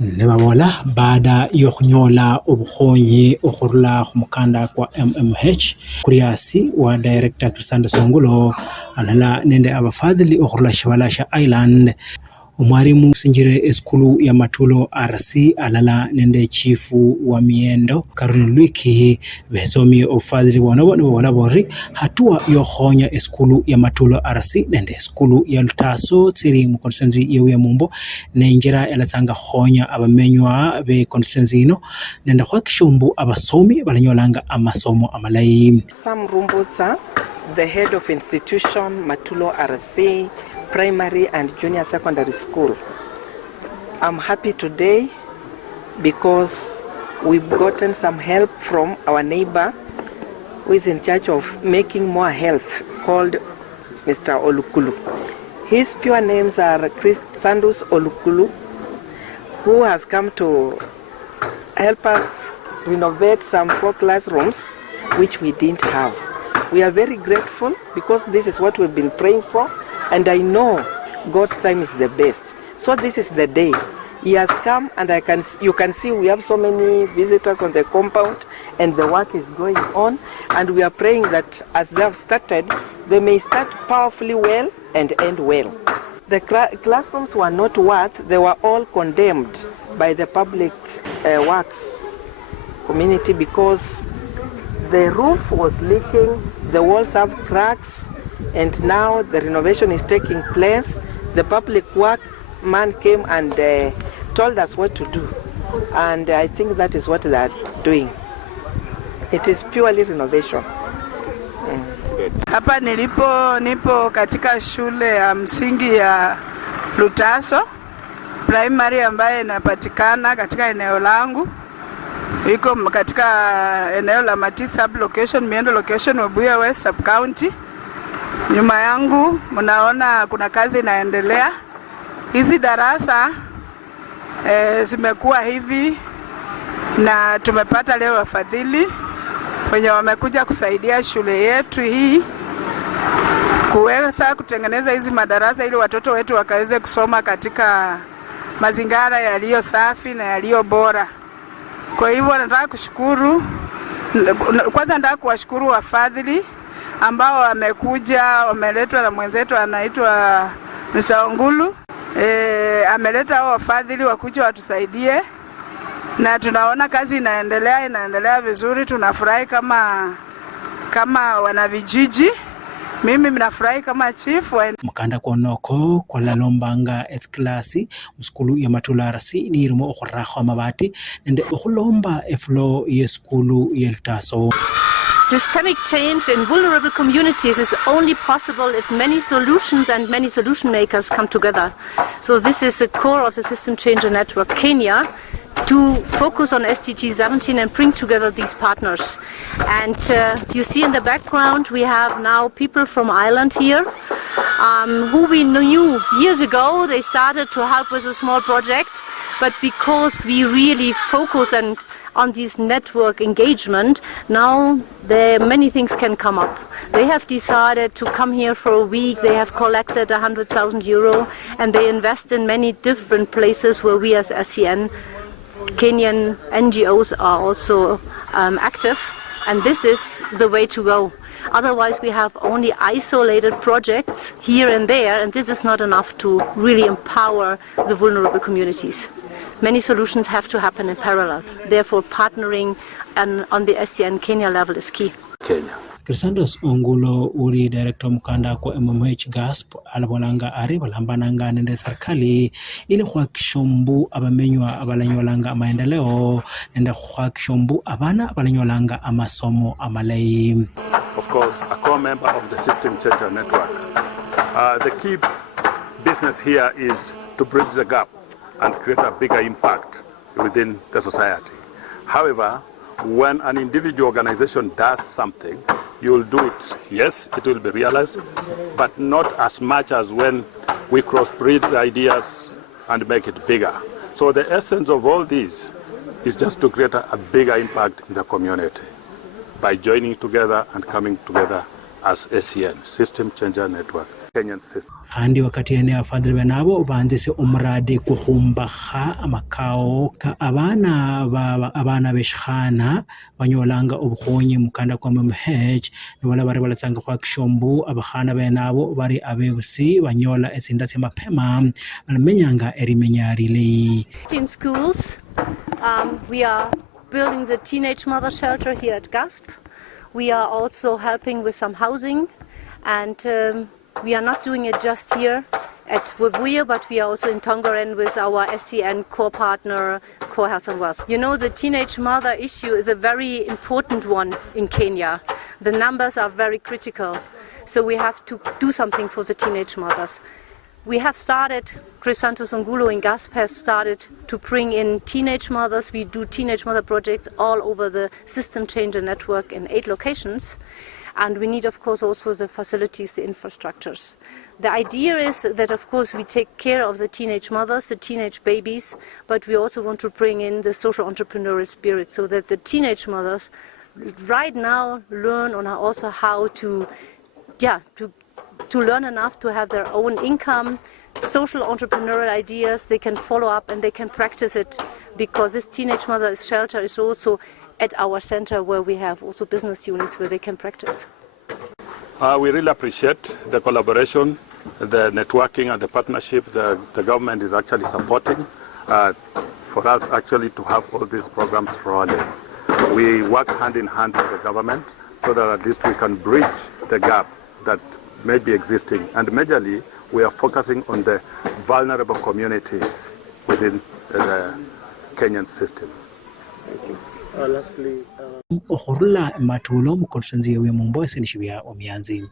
Nebabola baada yokunyola obukhonyi okhurula khumukanda kwa MMH kuriasi wa director CHRISANDUS ONGULO alala nende abafadhili okhurula shibala sha Island umwarimu sinjire eskulu ya Matulo RC alala nende chifu wa Miendo Karuni Lwiki besomi ofadhili bonobo nibobola bori hatua yokhonya eskulu ya Matulo RC nende eskulu ya Lutaso tsiri mu constituency yewe Mumbo nenjira yalatsanga khonya abamenywa be constituency ino nende khwakishumbu abasomi balanyolanga amasomo amalayi. Sam Rumbusa, the head of institution Matulo RC Primary and Junior Secondary School. I'm happy today because we've gotten some help from our neighbor who is in charge of making more health, called Mr. ONGULO. His pure names are CHRISANDUS ONGULO, who has come to help us renovate some 4 classrooms which we didn't have. We are very grateful because this is what we've been praying for. And I know God's time is the best. So this is the day. He has come, and you can see we have so many visitors on the compound, and the work is going on. And we are praying that as they have started, they may start powerfully well and end well. The classrooms were not worth, they were all condemned by the public works community because the roof was leaking, the walls have cracks, and now the renovation is taking place. The public work man came and told us what to do, and I think that is what they are doing. It is purely renovation. Hapa nipo katika shule ya msingi ya Lutaso Primary ambayo inapatikana katika eneo langu. Iko katika eneo la Mati sub location, Miendo location, Webuye West sub county. Nyuma yangu mnaona kuna kazi inaendelea. Hizi darasa zimekuwa hivi na tumepata leo wafadhili wenye wamekuja kusaidia shule yetu hii kuweza kutengeneza hizi madarasa ili watoto wetu wakaweze kusoma katika mazingira yaliyo safi na yaliyo bora. Kwa hivyo nataka kushukuru, kwanza nataka kuwashukuru wafadhili ambao wamekuja, wameletwa na mwenzetu anaitwa Mr. ONGULO. Ameleta hao wafadhili wakuja watusaidie, na tunaona kazi inaendelea vizuri. Tunafurahi kama wanavijiji. Mimi ninafurahi kama chief wa mukanda konoko kwa lalombanga class muskulu ya Matulo RC ni irimo okhrakho mabati nende okhulomba eflo ye skulu ye Lutaso. Systemic change in vulnerable communities is only possible if many solutions and many solution makers come together. So this is the core of the System Changer Network Kenya, to focus on SDG 17 and bring together these partners. And you see in the background we have now people from Ireland here who we knew years ago. They started to help with a small project, but because we really focus on this network engagement, now many things can come up. They have decided to come here for a week. They have collected 100,000 euro and they invest in many different places where we as SCN Kenyan NGOs are also active, and this is the way to go. Otherwise we have only isolated projects here and there, and this is not enough to really empower the vulnerable communities. Many solutions have to happen in parallel. Therefore, partnering on the SCN Kenya level is key. Kenya. CHRISANDUS ONGULO uri director mukanda kwa MMH GASP alabolanga ari balambananga nende serikali ili khwakishombu abamenywa abalanyolanga maendeleo nende khwakishombu abana abalanyolanga amasomo amalayi. Of course, a core member of the System Changer Network. The key business here is to bridge the gap and create a bigger impact within the society. However, when an individual organization does something, you will do it. Yes, it will be realized, but not as much as when we crossbreed the ideas and make it bigger. So the essence of all this is just to create a bigger impact in the community by joining together and coming together as SCN, System Changer Network. Kenyan system. Handi wakati ene afadhili benabo bandise umradi kuhumbaha amakao ka abana beshkhana banyolanga obukhonyi mukanda kwa MMH niwala bari balatsanga kwa kishombu abakhana benabo bari abebusi banyola esinda semapema balamenyanga erimenyarile. In schools, we are building the teenage mother shelter here at GASP. We are also helping with some housing, and we are not doing it just here at Webuye, but we are also in Tongaren with our SCN core partner, Core Health and Wealth. You know, the teenage mother issue is a very important one in Kenya. The numbers are very critical, so we have to do something for the teenage mothers. We have started, CHRISANDUS ONGULO in GASP has started to bring in teenage mothers. We do teenage mother projects all over the system changer network in 8 locations. And we need, of course, also the facilities, the infrastructures. The idea is that, of course, we take care of the teenage mothers, the teenage babies, but we also want to bring in the social entrepreneurial spirit so that the teenage mothers right now learn on also how to learn enough to have their own income, social entrepreneurial ideas, they can follow up and they can practice it, because this teenage mother shelter is also at our center where we have also business units where they can practice. We really appreciate the collaboration, the networking and the partnership the government is actually supporting for us actually to have all these programs rolling. We work hand in hand with the government so that at least we can bridge the gap that may be existing, and majorly we are focusing on the vulnerable communities within the Kenyan system. Thank you. Lastly, Okhurula matulo mukonsanziye we Mombasa nishibya omyanzi.